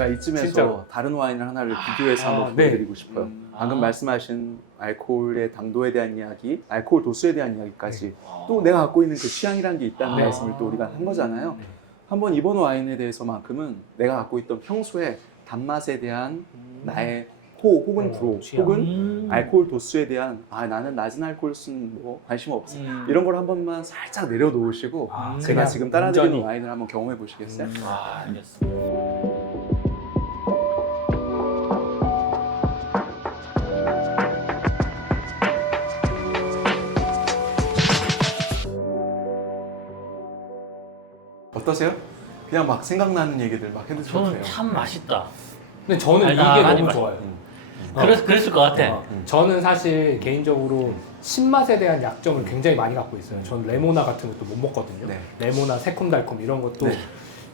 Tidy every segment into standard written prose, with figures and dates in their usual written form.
제가 이쯤에서 진짜로. 다른 와인을 하나를 비교해서 한번 네. 보여드리고 싶어요. 방금 말씀하신 알코올의 당도에 대한 이야기, 알코올 도수에 대한 이야기까지 또 내가 갖고 있는 그 취향이라는 게 있다는 네. 말씀을 또 우리가 한 거잖아요. 네. 한번 이번 와인에 대해서만큼은 내가 갖고 있던 평소에 단맛에 대한 나의 호 혹은 불호 취향. 혹은 알코올 도수에 대한 나는 낮은 알코올수는 뭐 관심 없어 이런 걸 한 번만 살짝 내려놓으시고 제가 그냥 지금 따라드리는 온전히. 와인을 한번 경험해 보시겠어요? 알겠습니다. 어떠세요? 그냥 막 생각나는 얘기들 막 해도 저는 좋아요. 참 맛있다. 근데 저는 이게 달달하니 너무 좋아요. 그랬을 것 같아. 저는 사실 개인적으로 신맛에 대한 약점을 굉장히 많이 갖고 있어요. 저는 레모나 같은 것도 못 먹거든요. 네. 레모나, 새콤달콤 이런 것도 네.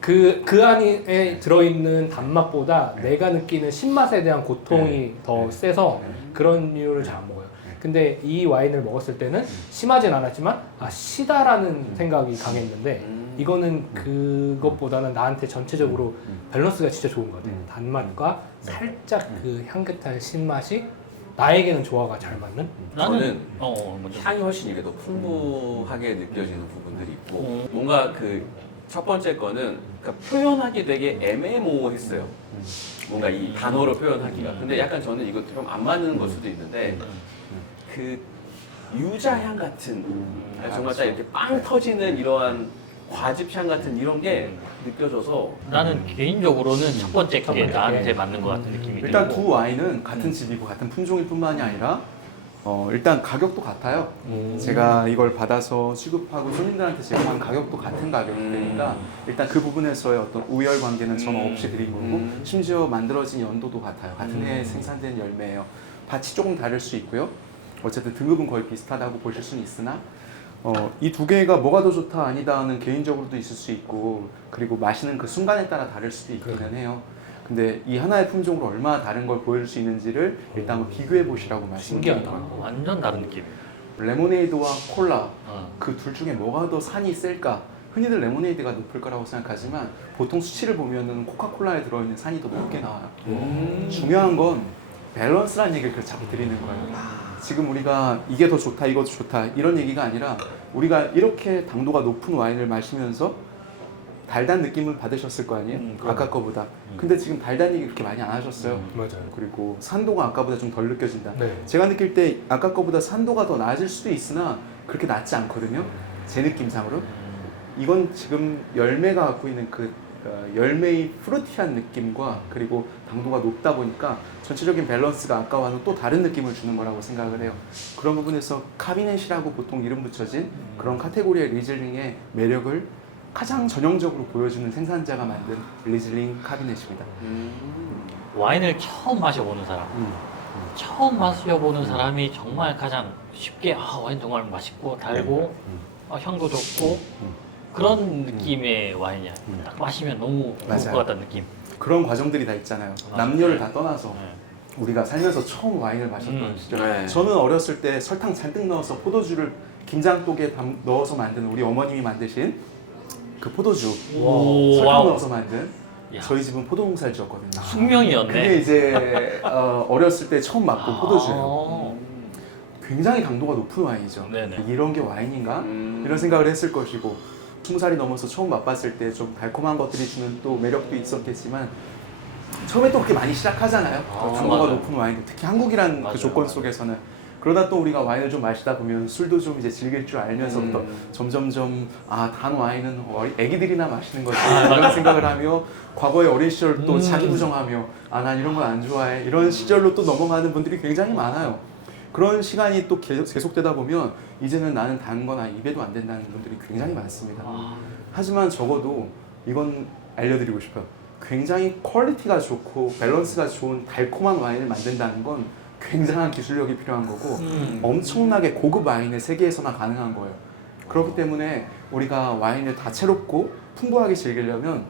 그 안에 들어있는 단맛보다 내가 느끼는 신맛에 대한 고통이 더 세서 그런 이유를 잘 안 먹어요. 근데 이 와인을 먹었을 때는 심하진 않았지만 시다라는 생각이 강했는데 이거는 그것보다는 나한테 전체적으로 밸런스가 진짜 좋은 것 같아요. 단맛과 살짝 그 향긋한 신맛이 나에게는 조화가 잘 맞는? 나는 저는 향이 훨씬 이게 더 풍부하게 느껴지는 부분들이 있고 뭔가 그 첫 번째 거는 그러니까 표현하기 되게 애매모호했어요. 뭔가 이 단어로 표현하기가. 근데 약간 저는 이거 좀 안 맞는 걸 수도 있는데 그 유자향 같은 정말 딱 이렇게 빵 터지는 이러한 과즙향 같은 이런 게 느껴져서 나는 개인적으로는 첫 번째 게 나한테 맞는 것 같은 느낌이 일단 들고 두 와인은 같은 집이고 같은 품종일 뿐만이 아니라 일단 가격도 같아요. 제가 이걸 받아서 취급하고 손님들한테 제공한 가격도 같은 가격이니까 일단 그 부분에서의 어떤 우열 관계는 전혀 없이 드린 거고 심지어 만들어진 연도도 같아요. 같은 해에 생산된 열매예요. 밭이 조금 다를 수 있고요. 어쨌든 등급은 거의 비슷하다고 보실 수는 있으나 이 두 개가 뭐가 더 좋다 아니다 하는 개인적으로도 있을 수 있고 그리고 마시는 그 순간에 따라 다를 수도 있기는 해요. 근데 이 하나의 품종으로 얼마나 다른 걸 보여줄 수 있는지를 일단 한번 비교해 보시라고 말씀드리는 신기하다. 거예요. 완전 다른 느낌. 레모네이드와 콜라 어. 그 둘 중에 뭐가 더 산이 셀까? 흔히들 레모네이드가 높을 거라고 생각하지만 보통 수치를 보면은 코카콜라에 들어있는 산이 더 높게 나와요. 중요한 건 밸런스라는 얘기를 자꾸 드리는 거예요. 지금 우리가 이게 더 좋다, 이것도 좋다 이런 얘기가 아니라 우리가 이렇게 당도가 높은 와인을 마시면서 달단 느낌을 받으셨을 거 아니에요? 아까 거보다. 근데 지금 달단 얘기 그렇게 많이 안 하셨어요. 맞아요. 그리고 산도가 아까보다 좀 덜 느껴진다. 네. 제가 느낄 때 아까 거보다 산도가 더 낮을 수도 있으나 그렇게 낮지 않거든요. 제 느낌상으로. 이건 지금 열매가 갖고 있는 그 열매의 프루티한 느낌과 그리고 당도가 높다 보니까 전체적인 밸런스가 아까와는 또 다른 느낌을 주는 거라고 생각을 해요. 그런 부분에서 카비넷이라고 보통 이름 붙여진 그런 카테고리의 리즐링의 매력을 가장 전형적으로 보여주는 생산자가 만든 리즐링 카비넷입니다. 와인을 처음 마셔보는 사람, 처음 마셔보는 사람이 정말 가장 쉽게 와인 정말 맛있고 달고 향도 좋고 그런 느낌의 와인이야. 딱 마시면 너무 좋을 맞아요. 것 같다는 느낌. 그런 과정들이 다 있잖아요. 남녀를 다 떠나서 네. 우리가 살면서 처음 와인을 마셨던 시절. 네. 저는 어렸을 때 설탕 잔뜩 넣어서 포도주를 김장독에 넣어서 만든 우리 어머님이 만드신 그 포도주 오, 설탕 와우. 넣어서 만든 야. 저희 집은 포도 농사를 지었거든요. 숙명이었네. 그게 이제 어렸을 때 처음 맛본 포도주예요. 굉장히 당도가 높은 와인이죠. 네네. 이런 게 와인인가? 이런 생각을 했을 것이고 20살이 넘어서 처음 맛봤을 때 좀 달콤한 것들이 주는 또 매력도 있었겠지만 처음에 또 그렇게 많이 시작하잖아요. 당도가 맞아요. 높은 와인, 특히 한국이라는 맞아요, 그 조건 맞아요. 속에서는 그러다 또 우리가 와인을 좀 마시다 보면 술도 좀 이제 즐길 줄 알면서부터 점점점 단 와인은 애기들이나 마시는 거지 이런 생각을 하며 과거의 어린 시절 또 자기 부정하며 난 이런 건 안 좋아해 이런 시절로 또 넘어가는 분들이 굉장히 많아요. 그런 시간이 또 계속되다 보면 이제는 나는 단 거나 입에도 안 된다는 분들이 굉장히 많습니다. 하지만 적어도 이건 알려드리고 싶어요. 굉장히 퀄리티가 좋고 밸런스가 좋은 달콤한 와인을 만든다는 건 굉장한 기술력이 필요한 거고 엄청나게 고급 와인의 세계에서나 가능한 거예요. 그렇기 때문에 우리가 와인을 다채롭고 풍부하게 즐기려면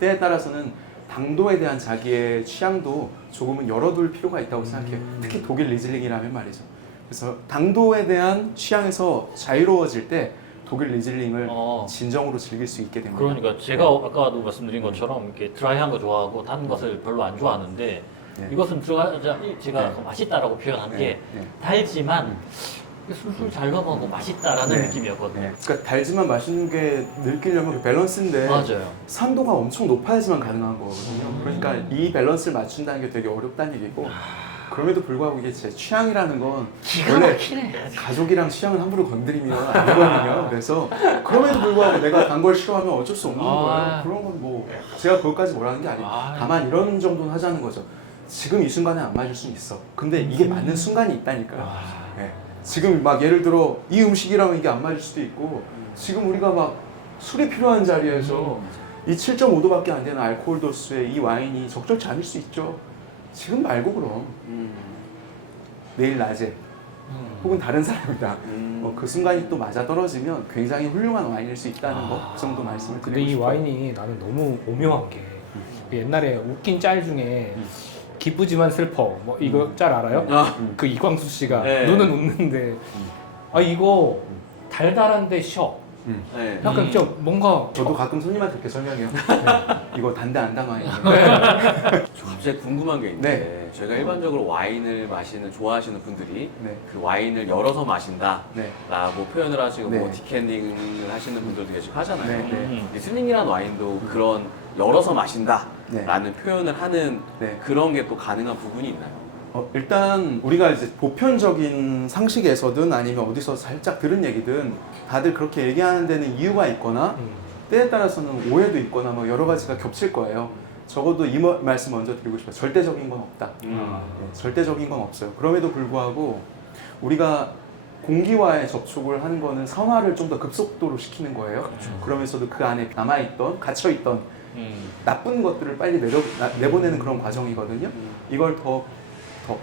때에 따라서는 당도에 대한 자기의 취향도 조금은 열어둘 필요가 있다고 생각해요. 특히 독일 리즐링이라면 말이죠. 그래서 당도에 대한 취향에서 자유로워질 때 독일 리즐링을 어. 진정으로 즐길 수 있게 됩니다. 그러니까 제가 아까도 말씀드린 것처럼 이렇게 드라이한 거 좋아하고 단 것을 별로 안 좋아하는데 네. 이것은 제가 네. 맛있다라고 표현한 네, 게 네. 달지만 술술 잘 넘어가고 맛있다라는 네. 느낌이었거든요. 네. 그러니까 달지만 맛있는 게 느끼려면 그 밸런스인데 맞아요. 산도가 엄청 높아야지만 가능한 거거든요. 그러니까 이 밸런스를 맞춘다는 게 되게 어렵다는 얘기고 그럼에도 불구하고 이게 제 취향이라는 건 기가 원래 막히네. 가족이랑 취향을 함부로 건드리면 안 되거든요. 그래서 그럼에도 불구하고 내가 단 걸 싫어하면 어쩔 수 없는 아. 거예요. 그런 건 뭐 제가 그것까지 뭐라는 게 아니에요. 아. 다만 이런 정도는 하자는 거죠. 지금 이 순간에 안 맞을 수는 있어. 근데 이게 맞는 순간이 있다니까요. 네. 지금 막 예를 들어 이 음식이라면 이게 안 맞을 수도 있고 지금 우리가 막 술이 필요한 자리에서 이 7.5도밖에 안 되는 알코올 도수의 이 와인이 적절치 않을 수 있죠. 지금 말고 그럼 내일 낮에 혹은 다른 사람이랑 그 순간이 또 맞아 떨어지면 굉장히 훌륭한 와인일 수 있다는 거 그 정도 말씀을 근데 드리고 이 싶어요. 와인이 나는 너무 오묘한 게 옛날에 웃긴 짤 중에 기쁘지만 슬퍼 뭐 이거 짤 알아요? 아, 그 이광수 씨가 네. 눈은 웃는데 아 이거 달달한데 쉬어. 네. 약간 좀 뭔가 저도 가끔 손님한테 그렇게 설명해요. 이거 단데 안 단 와인이에요. 저 갑자기 궁금한 게 있는데 네. 저희가 일반적으로 와인을 좋아하시는 분들이 네. 그 와인을 열어서 마신다 네. 라고 표현을 하시고 네. 뭐 디캔딩을 하시는 분들도 계시고 하잖아요. 네. 네. 리슬링이라는 와인도 그런 열어서 마신다 네. 라는 표현을 하는 네. 그런 게 또 가능한 부분이 있나요? 일단 우리가 이제 보편적인 상식에서든 아니면 어디서 살짝 들은 얘기든 다들 그렇게 얘기하는 데는 이유가 있거나 때에 따라서는 오해도 있거나 뭐 여러 가지가 겹칠 거예요. 적어도 이 말씀 먼저 드리고 싶어요. 절대적인 건 없다. 네, 절대적인 건 없어요. 그럼에도 불구하고 우리가 공기와의 접촉을 하는 거는 산화를 좀 더 급속도로 시키는 거예요. 그러면서도 그 안에 남아있던, 갇혀있던 나쁜 것들을 빨리 내보내는 그런 과정이거든요. 이걸 더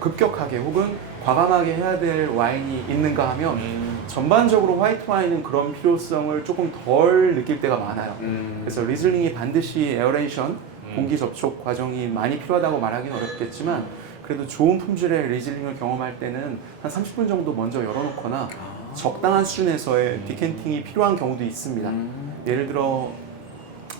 급격하게 혹은 과감하게 해야 될 와인이 있는가 하면 전반적으로 화이트 와인은 그런 필요성을 조금 덜 느낄 때가 많아요. 그래서 리즐링이 반드시 에어레이션, 공기 접촉 과정이 많이 필요하다고 말하기는 어렵겠지만 그래도 좋은 품질의 리즐링을 경험할 때는 한 30분 정도 먼저 열어놓거나 적당한 수준에서의 디캔팅이 필요한 경우도 있습니다. 예를 들어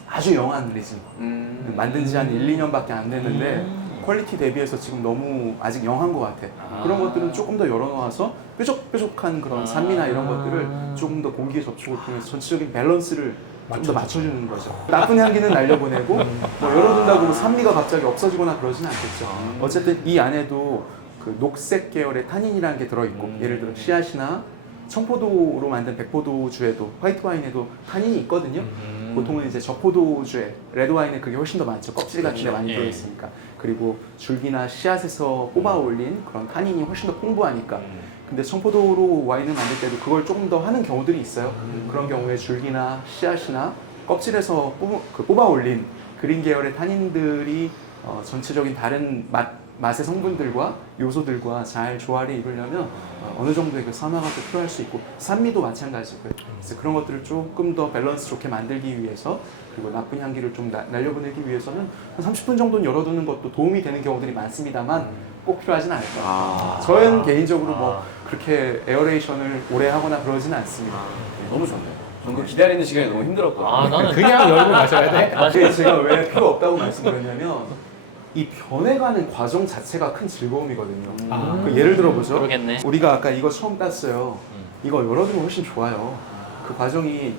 아주 영한 리즐링 만든 지 한 1, 2년밖에 안 됐는데 퀄리티 대비해서 지금 너무 아직 영한 것 같아. 그런 것들은 조금 더 열어놓아서 뾰족뾰족한 그런 산미나 이런 것들을 조금 더 공기의 접촉을 통해서 전체적인 밸런스를 좀 더 맞춰주는 거죠. 나쁜 향기는 날려보내고 뭐 열어둔다고 산미가 갑자기 없어지거나 그러지는 않겠죠. 어쨌든 이 안에도 그 녹색 계열의 타닌이라는 게 들어있고 예를 들어 씨앗이나 청포도로 만든 백포도주에도 화이트 와인에도 타닌이 있거든요. 보통은 이제 저포도주에 레드 와인에 그게 훨씬 더 많죠. 껍질 같은 데 많이 예. 들어있으니까. 그리고 줄기나 씨앗에서 뽑아 올린 그런 타닌이 훨씬 더 풍부하니까. 근데 청포도로 와인을 만들 때도 그걸 조금 더 하는 경우들이 있어요. 그런 경우에 줄기나 씨앗이나 껍질에서 뽑아 올린 그린 계열의 타닌들이 전체적인 다른 맛의 성분들과 요소들과 잘 조화를 이루려면 어느 정도의 그 산화가 또 필요할 수 있고 산미도 마찬가지고요. 그래서 그런 것들을 조금 더 밸런스 좋게 만들기 위해서 그리고 나쁜 향기를 좀 날려보내기 위해서는 한 30분 정도는 열어두는 것도 도움이 되는 경우들이 많습니다만 꼭 필요하진 않을 것 같아요. 저는 개인적으로 뭐 그렇게 에어레이션을 오래 하거나 그러지는 않습니다. 너무 좋네요. 저는 그 기다리는 시간이 너무 힘들었거든요. 아 나는 그냥 열고 마셔야 돼. 그게 제가 왜 필요 없다고 말씀드렸냐면 이 변해가는 과정 자체가 큰 즐거움이거든요. 그 예를 들어보죠. 그러겠네. 우리가 아까 이거 처음 땄어요. 이거 열어두면 훨씬 좋아요. 그 과정이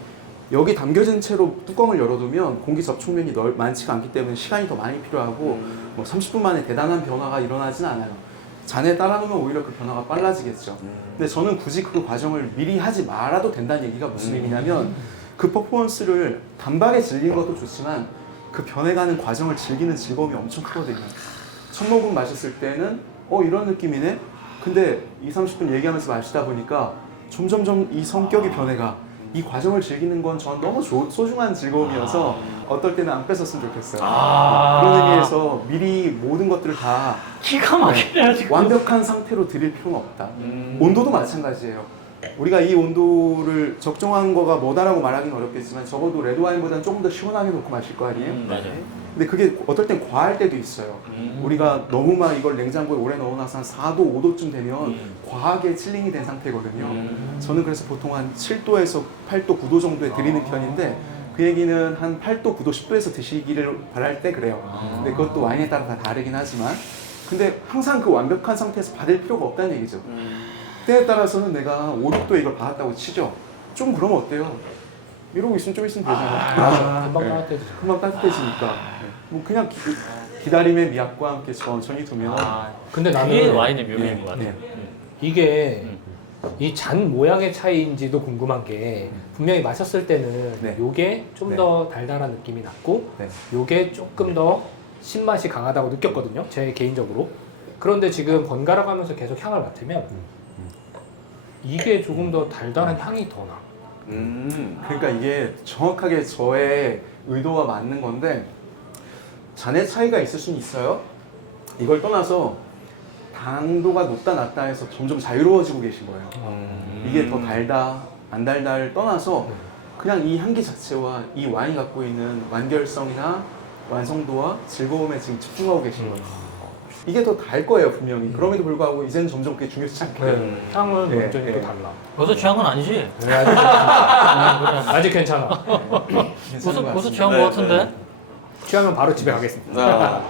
여기 담겨진 채로 뚜껑을 열어두면 공기 접촉면이 많지가 않기 때문에 시간이 더 많이 필요하고 뭐 30분 만에 대단한 변화가 일어나진 않아요. 잔에 따라놓으면 오히려 그 변화가 빨라지겠죠. 근데 저는 굳이 그 과정을 미리 하지 말아도 된다는 얘기가 무슨 의미냐면 그 퍼포먼스를 단박에 즐기는 것도 좋지만 그 변해가는 과정을 즐기는 즐거움이 엄청 크거든요. 첫 모금 마셨을 때는 이런 느낌이네? 근데 2, 30분 얘기하면서 마시다 보니까 점점점 이 성격이 변해가 이 과정을 즐기는 건 전 너무 소중한 즐거움이어서 어떨 때는 안 뺏었으면 좋겠어요. 그런 의미에서 미리 모든 것들을 다 기가 막히네요 지금. 완벽한 상태로 드릴 필요는 없다. 온도도 마찬가지예요. 우리가 이 온도를 적정한 거가 뭐다라고 말하기는 어렵겠지만 적어도 레드 와인보다는 조금 더 시원하게 놓고 마실 거 아니에요? 맞아요. 근데 그게 어떨 땐 과할 때도 있어요. 우리가 너무 막 이걸 냉장고에 오래 넣어놔서 한 4도, 5도쯤 되면 과하게 칠링이 된 상태거든요. 저는 그래서 보통 한 7도에서 8도, 9도 정도에 드리는 편인데 그 얘기는 한 8도, 9도, 10도에서 드시기를 바랄 때 그래요. 근데 그것도 와인에 따라 다 다르긴 하지만 근데 항상 그 완벽한 상태에서 받을 필요가 없다는 얘기죠. 때에 따라서는 내가 5, 6도에 이걸 받았다고 치죠. 좀 그러면 어때요? 이러고 있으면 좀 있으면 되잖아요. 금방 네. 따뜻해지죠. 금방 따뜻해지니까. 뭐 그냥 기다림의 미학과 함께 천천히 두면 근데 그게 나는 와인의 묘미인 네, 것 같아요. 이게 이 잔 모양의 차이인지도 궁금한 게 분명히 마셨을 때는 네. 요게 좀 네. 더 달달한 느낌이 났고 네. 요게 조금 더 신맛이 강하다고 느꼈거든요. 제 개인적으로. 그런데 지금 번갈아 가면서 계속 향을 맡으면 이게 조금 더 달달한 향이 더 나. 그러니까 이게 정확하게 저의 의도와 맞는 건데 잔의 차이가 있을 수는 있어요. 이걸 떠나서 당도가 높다 낮다 해서 점점 자유로워지고 계신 거예요. 이게 더 달다 안 달다를 떠나서 그냥 이 향기 자체와 이 와인이 갖고 있는 완결성이나 완성도와 즐거움에 지금 집중하고 계신 거예요. 이게 더 달 거예요 분명히. 그럼에도 불구하고 이제는 점점 그게 중요하지 않게 돼요. 향은 네, 완전히 또 네. 달라. 벌써 취한 건 아니지? 네, 아직 괜찮아. 괜찮은 것 벌써 같습니다. 취한 네, 것 같은데? 네. 취하면 바로 집에 가겠습니다. 아,